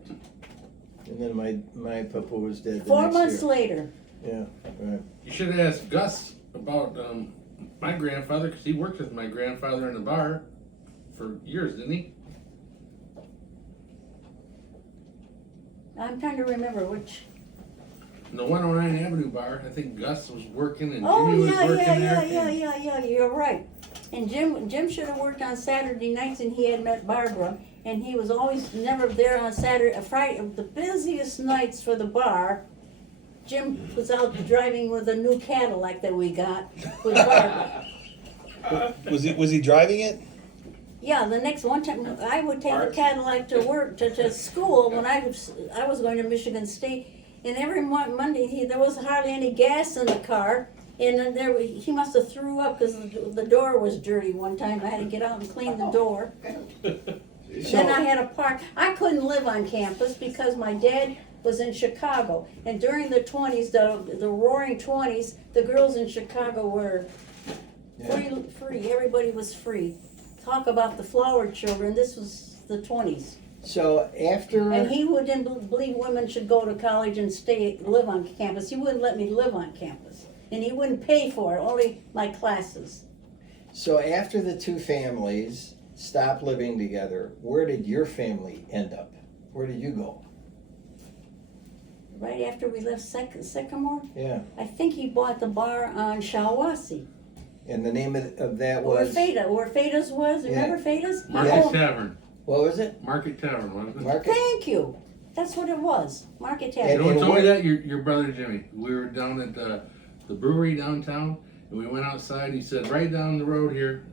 And then my Papu was dead the 4 next months year. later. Yeah, right. You should have asked Gus about my grandfather, because he worked with my grandfather in the bar for years, didn't he? I'm trying to remember which. In the 109 Avenue bar, I think Gus was working and Oh, Jimmy was yeah, working yeah, there. yeah, you're right. And Jim should have worked on Saturday nights, and he had met Barbara, and he was always never there on Friday, the busiest nights for the bar. Jim was out driving with a new Cadillac that we got with Barbara. Was he driving it? Yeah, the next one time, I would take the Cadillac to work, to school, when I was going to Michigan State, and every Monday, there wasn't hardly any gas in the car, and then he must have threw up, because the door was dirty one time, I had to get out and clean the door. Then I had to park, I couldn't live on campus, because my dad was in Chicago, and during the 20s, the roaring 20s, the girls in Chicago were free, everybody was free. Talk about the flower children, this was the 20s. So after. And he didn't believe women should go to college and live on campus. He wouldn't let me live on campus. And he wouldn't pay for it, only my classes. So after the two families stopped living together, where did your family end up? Where did you go? Right after we left Sycamore, Yeah. I think he bought the bar on Shawwassee. And the name of that Where was? Feda's was, remember Feda's? Market Oh, Tavern. What was it? Market Tavern, wasn't it? Market? thank you. That's what it was, Market You Tavern. know who And told me where- that? Your brother Jimmy. We were down at the brewery downtown, and we went outside. He said, right down the road here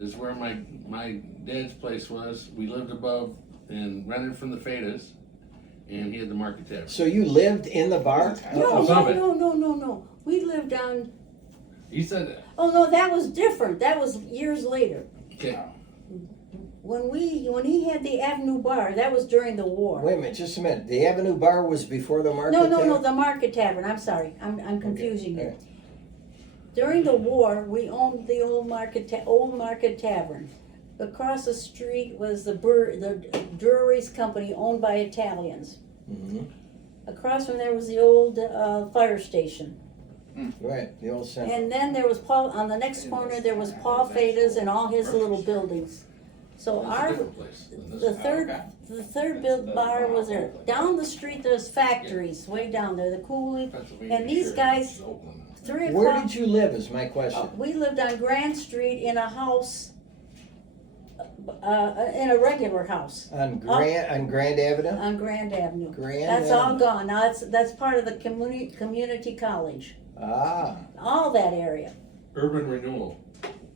is where my dad's place was. We lived above and rented from the Fedas, and he had the Market Tavern. So you lived in the bar? No, Some of it. no. We lived on, He said that. oh no, that was different. That was years later. Okay. When he had the Avenue Bar, that was during the war. Wait a minute, just a minute. The Avenue Bar was before the Market No, Tavern? the Market Tavern, I'm sorry, I'm confusing you. alright. During the war, we owned the old Market Tavern. Across the street was the Drury's Company, owned by Italians. Mhm. Across from there was the old fire station. Right, the old center. And then there was on the next corner, there was Paul Feda's and all his little buildings. So That's a different place than this. the third bar was there. Down the street, there's factories, way down there, the Cooley. Pennsylvania And these Sheriff guys, is Oakland. 3 Where o'clock. did you live is my question. We lived on Grand Street in a house, in a regular house, On Grand Avenue? on Grand Avenue. Grand That's all Avenue. gone, now that's part of the community college, Ah, all that area. Urban renewal,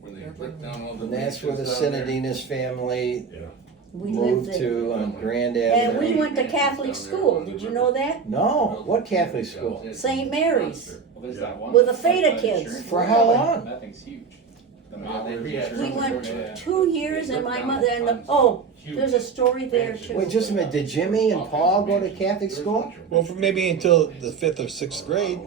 when they took down all the. and that's where the mansions down there. Synodinus family yeah. We lived moved there. to on Grand And we Avenue. went to Catholic school, did you know that? No, what Catholic school? St. Mary's. Well, there's that one. With the Feta kids. For how long? That thing's huge. We went 2 years and my mother, there's a story there too. Wait, just a minute, did Jimmy and Paul go to Catholic school? Well, for maybe until the 5th or 6th grade.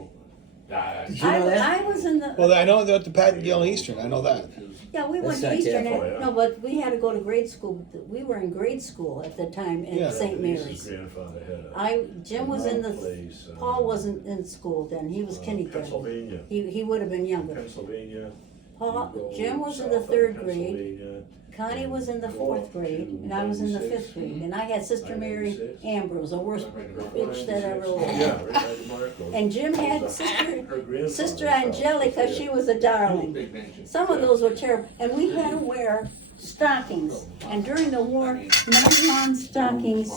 Did you know that? I was in the, Well, I know that the Pat Gale Eastern. I know that. yeah, we went That's to not Eastern, Catholic. no, but we had to go to grade school, we were in grade school at the time Yeah. in St. His Mary's. grandfather had a Jim was in the, place, Paul wasn't in school then, he was kindergarten. Pennsylvania. He would have been younger. Pennsylvania. Paul, You go Jim was in the south of 3rd grade, Pennsylvania, Connie was in the go 4th up grade, to and I was in the 96. 5th grade, and I had Sister Mary 96. Ambrose, the worst bitch that ever lived. Yeah, right by the Marcos. And Jim had Her Sister grandfather Angelica, she was a darling. Big mansion. Some of those were terrible, and we had to wear stockings, and during the war, nylon stockings,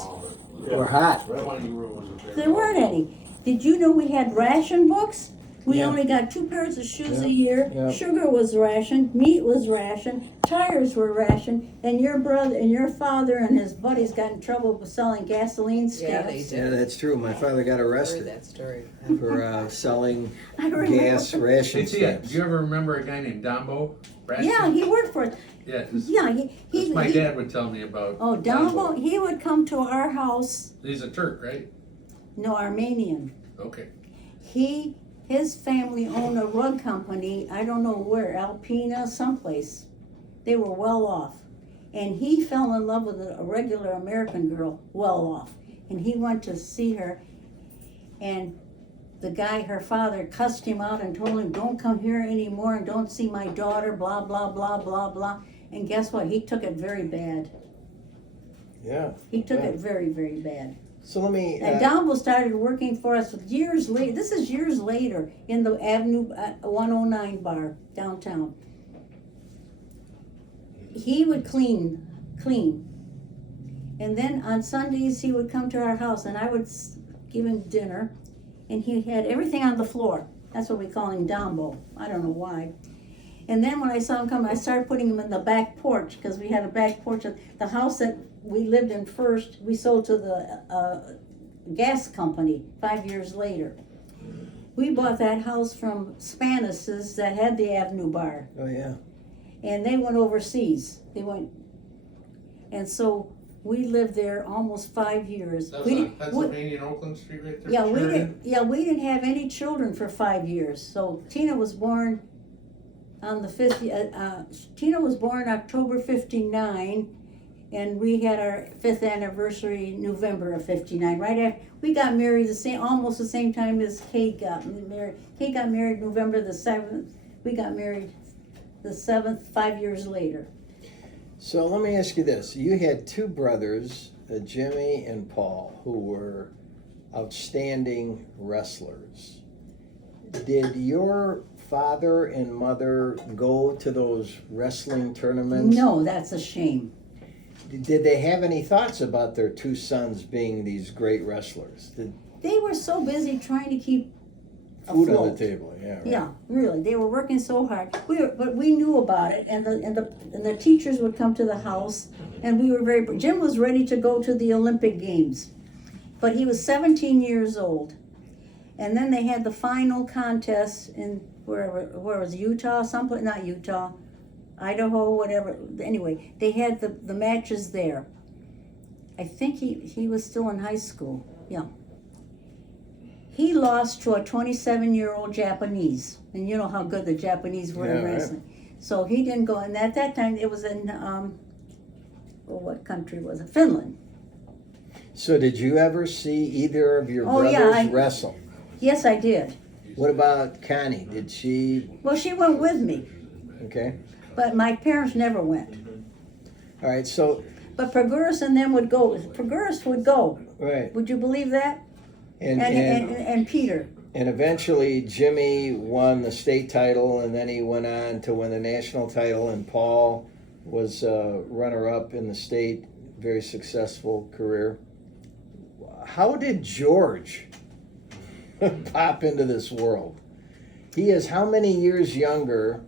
We're hot. 20 rooms. there weren't any. Did you know we had ration books? We Yeah. only got 2 pairs of shoes Yeah, a year, yeah. sugar was rationed, meat was rationed, tires were rationed, and your brother and your father and his buddies got in trouble with selling gasoline Yeah, they stamps. did. Yeah, that's true. My father got Heard arrested that story. for selling I remember. gas ration Hey, Tia, stamps. do you ever remember a guy named Dombo? Yeah, he worked for it. Yeah, this, Yeah, he my dad would tell me about. Oh, Dombo, he would come to our house, He's a Turk, right? no, Armenian. Okay. His family owned a rug company, I don't know where, Alpena, someplace. They were well off. And he fell in love with a regular American girl, well off. And he went to see her, and the guy, her father, cussed him out and told him, don't come here anymore and don't see my daughter, blah, blah, blah, blah, blah. And guess what? He took it very bad. Yeah. He took Yeah. it very, very bad. So let me. And Dombo started working for us years later. This is years later in the Avenue 109 bar downtown. He would clean, and then on Sundays he would come to our house, and I would give him dinner, and he had everything on the floor. That's what we call him, Dombo. I don't know why. And then when I saw him come, I started putting him in the back porch because we had a back porch. The house that we lived in first, we sold to the gas company 5 years later. We bought that house from Spanis's that had the Avenue Bar, Oh yeah. and they went overseas. And so we lived there almost 5 years. That's We on didn't- we- Pennsylvania and Oakland Street right there. yeah, we Sheridan? didn't have any children for 5 years. So Tina was born on the 50th, Tina was born October 59, and we had our 5th anniversary November of 59. Right after, we got married almost the same time as Kate got married. Kate got married November the 7th. We got married the 7th, 5 years later. So let me ask you this: you had 2 brothers, Jimmy and Paul, who were outstanding wrestlers. Did your father and mother go to those wrestling tournaments? No, that's a shame. Did they have any thoughts about their 2 sons being these great wrestlers? Did They were so busy trying to keep food on afloat. the table? Yeah. Right. Yeah, really, they were working so hard. But we knew about it, and the teachers would come to the house, and we were Jim was ready to go to the Olympic Games, but he was 17 years old, and then they had the final contest in where was Utah, someplace, not Utah, Idaho, whatever. Anyway, they had the matches there. I think he was still in high school. Yeah. He lost to a 27-year-old Japanese, and you know how good the Japanese were in Yeah, right. wrestling. So he didn't go, and at that time it was in, what country was it? Finland. So did you ever see either of your Oh, yeah, brothers I- wrestle? Yes, I did. What about Connie? Did she? Well, she went with me, Okay. but my parents never went. All right. So But Proguris and them would go. Proguris would go. right. Would you believe that? And And Peter. and eventually Jimmy won the state title, and then he went on to win the national title. And Paul was runner-up in the state. Very successful career. How did George pop into this world? He is how many years younger?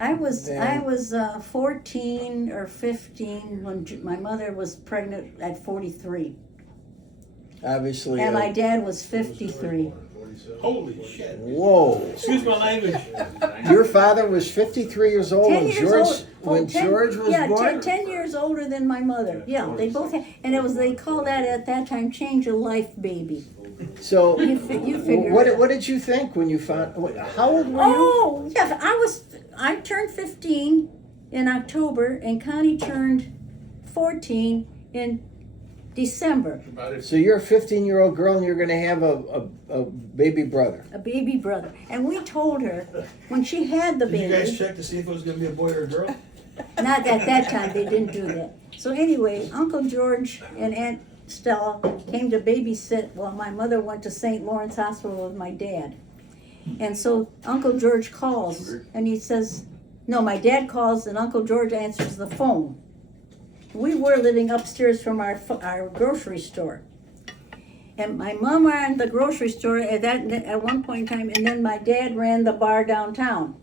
I was Then- 14 or 15 when my mother was pregnant at 43, Obviously. and my dad was 53. Holy shit. Whoa! Excuse my language. Your father was 53 years old 10 when years George old. when 10 George was yeah, born. 10 years older than my mother. Yeah, they both had, and they call that at that time change of life baby. So, You figure it what out. what did you think when you found? How old were you? Oh, yeah, I turned 15 in October and Connie turned 14 in December. About it. So you're a 15-year-old girl and you're going to have a baby brother. A baby brother. And we told her when she had the Did you guys baby, check to see if it was going to be a boy or a girl? not at that time, they didn't do that. So anyway, Uncle George and Aunt Stella came to babysit while my mother went to St. Lawrence Hospital with my dad. And so Uncle George calls and he says, no, my dad calls and Uncle George answers the phone. We were living upstairs from our grocery store. And my mom ran the grocery store at one point in time, and then my dad ran the bar downtown.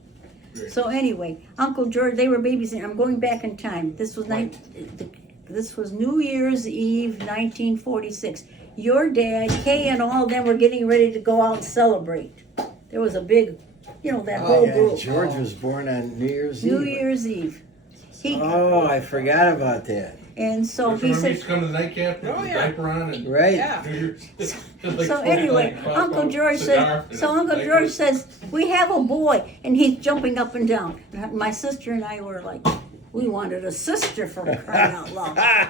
So anyway, Uncle George, they were babysitting. I'm going back in time. This was New Year's Eve, 1946. Your dad, Kay, and all of them were getting ready to go out and celebrate. There was a big, that whole group. George was born on New Year's New Eve. Year's Eve. Oh, I forgot about that. And so he Remember we said, used to come to the nightcap with Oh, the yeah. diaper on and. Right. Yeah. Like so anyway, like Uncle George cigar said, and so a Uncle diaper. George says, we have a boy, and he's jumping up and down. And my sister and I were like, we wanted a sister for crying out loud.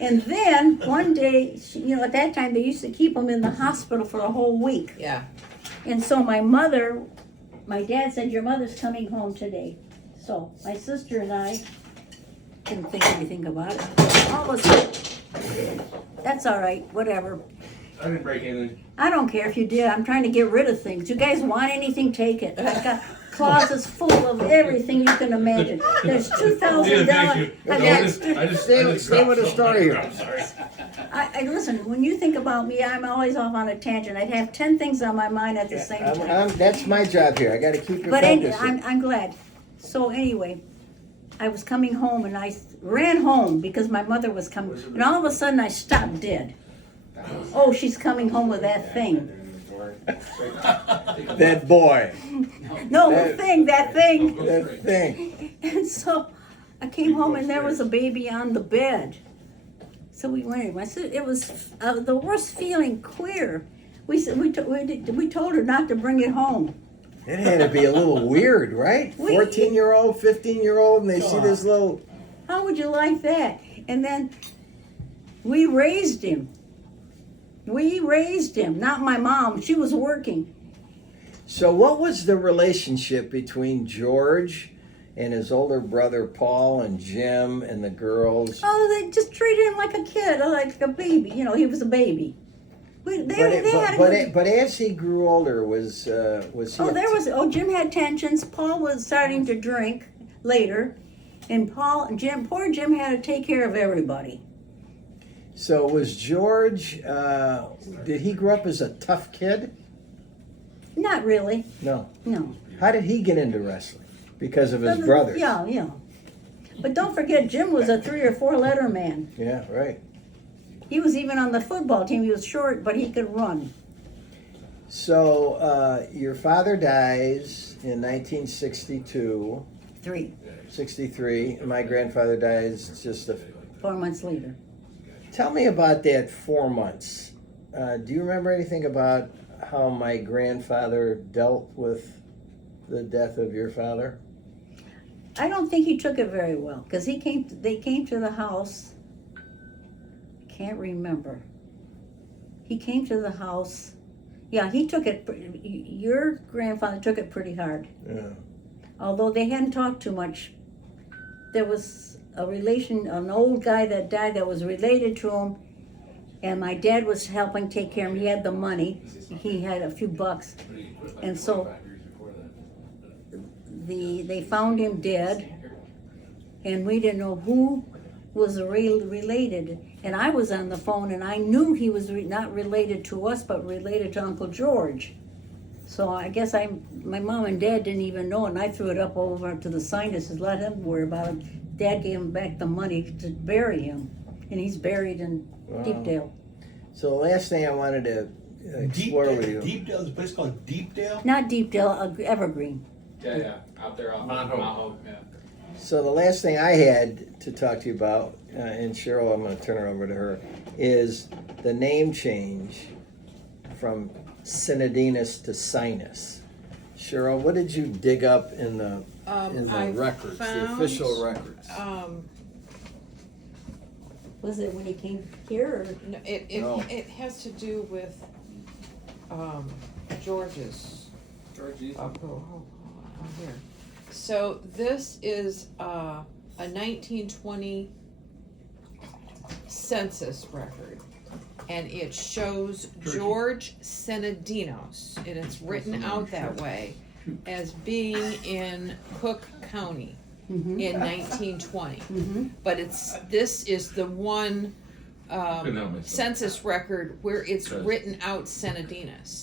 And then one day, at that time they used to keep him in the hospital for a whole week. Yeah. And so my dad said, your mother's coming home today. So my sister and I didn't think anything about it. All of a sudden, that's all right, whatever. I didn't break anything. I don't care if you did. I'm trying to get rid of things. You guys want anything, take it. I've got closets full of everything you can imagine. There's $2,000. Thank you. I've No, I got just Stay dropped with the something. story here. I'm sorry. I listen, when you think about me, I'm always off on a tangent. I'd have 10 things on my mind at the same time. That's my job here. I got to keep you But focused. I'm glad. So anyway, I was coming home and I ran home because my mother was coming. And all of a sudden I stopped dead. Oh, she's coming home with that thing. That boy. No, That that thing. That thing. And so I came home and there was a baby on the bed. So we went. It was the worst feeling. Queer. We told her not to bring it home. It had to be a little weird, right? 14-year-old, 15-year-old, and they see this little. How would you like that? And then we raised him. Not my mom. She was working. So, what was the relationship between George and his older brother Paul and Jim and the girls? Oh, they just treated him like a kid, like a baby. He was a baby. But as he grew older, was he? Jim had tensions. Paul was starting to drink later, and poor Jim had to take care of everybody. So was George? Did he grow up as a tough kid? Not really. No. No. How did he get into wrestling? Because of his brothers. Yeah. But don't forget, Jim was a 3 or 4 letter man. Yeah, right. He was even on the football team. He was short, but he could run. So your father dies in 1962. 63. And my grandfather dies just 4 months later. Tell me about that 4 months. Do you remember anything about how my grandfather dealt with the death of your father? I don't think he took it very well because they came to the house. Can't remember. He came to the house. Yeah, he took it. Your grandfather took it pretty hard. Yeah. Although they hadn't talked too much. There was an old guy that died that was related to him, and my dad was helping take care of him. He had the money. He had a few bucks, and so they found him dead, and we didn't know who was related. And I was on the phone, and I knew he was not related to us, but related to Uncle George. So I guess my mom and dad didn't even know, and I threw it up over to the scientists, let him worry about it. Dad gave him back the money to bury him, and he's buried in Deepdale. So the last thing I wanted to explore with you. Deepdale, there's a place called Deepdale? Not Deepdale, Evergreen. Yeah, out there off Mount Mount Hope. Hope, yeah. So the last thing I had to talk to you about, and Cheryl, I'm going to turn it over to her, is the name change from synodinus to sinus. Cheryl, what did you dig up in the I records, the found, official records? Was it when he came here, or? No, No. it has to do with, George's. Georgie. Hold on here. So this is, a 1920 census record. And it shows George Synodinos, and it's written out that way, as being in Cook County Mhm. in 1920. Mhm. But this is the one Couldn't help myself. census record where it's Good. written out Synodinos.